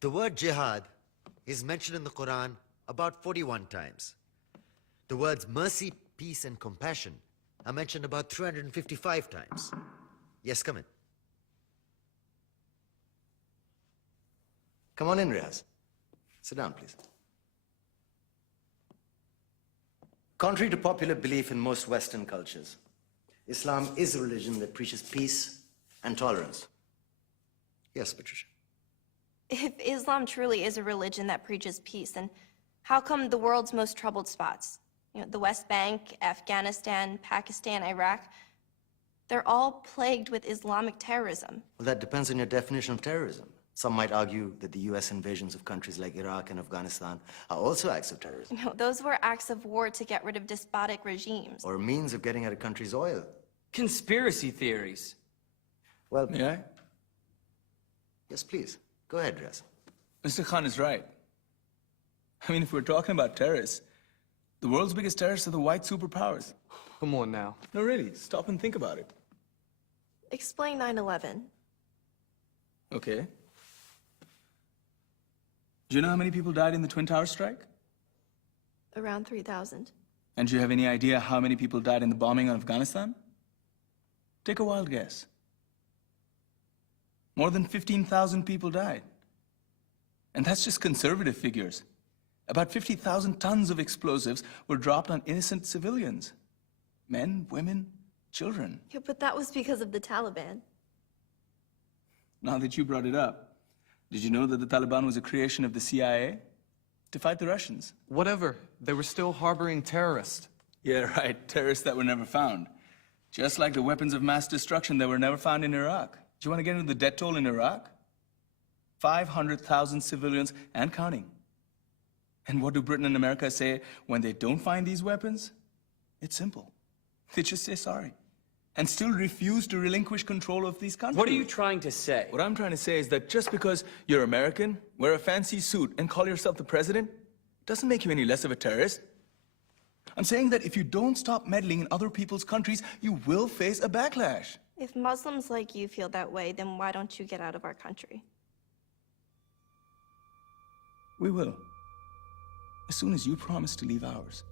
The word jihad is mentioned in the Quran about 41 times. The words mercy, peace, and compassion are mentioned about 355 times. Yes, come in. Come on in, Riaz. Sit down, please. Contrary to popular belief in most Western cultures, Islam is a religion that preaches peace and tolerance. Yes, Patricia. If Islam truly is a religion that preaches peace, then how come the world's most troubled spots, the West Bank, Afghanistan, Pakistan, Iraq, they're all plagued with Islamic terrorism? Well, that depends on your definition of terrorism. Some might argue that the U.S. invasions of countries like Iraq and Afghanistan are also acts of terrorism. No, those were acts of war to get rid of despotic regimes. Or a means of getting at a country's oil. Conspiracy theories. Well, May I? yes, please. Go ahead, Riaz. Mr. Khan is right. I mean, if we're talking about terrorists, the world's biggest terrorists are the white superpowers. Come on now. No, really, stop and think about it. Explain 9/11. Okay. Do you know how many people died in the Twin Towers strike? Around 3,000. And do you have any idea how many people died in the bombing of Afghanistan? Take a wild guess. More than 15,000 people died. And that's just conservative figures. About 50,000 tons of explosives were dropped on innocent civilians. Men, women, children. Yeah, but that was because of the Taliban. Now that you brought it up, did you know that the Taliban was a creation of the CIA to fight the Russians? Whatever. They were still harboring terrorists. Yeah, right. Terrorists that were never found. Just like the weapons of mass destruction that were never found in Iraq. Do you want to get into the death toll in Iraq? 500,000 civilians and counting. And what do Britain and America say when they don't find these weapons? It's simple. They just say sorry. And still refuse to relinquish control of these countries. What are you trying to say? What I'm trying to say is that just because you're American, wear a fancy suit, and call yourself the president, doesn't make you any less of a terrorist. I'm saying that if you don't stop meddling in other people's countries, you will face a backlash. If Muslims like you feel that way, then why don't you get out of our country? We will. As soon as you promise to leave ours.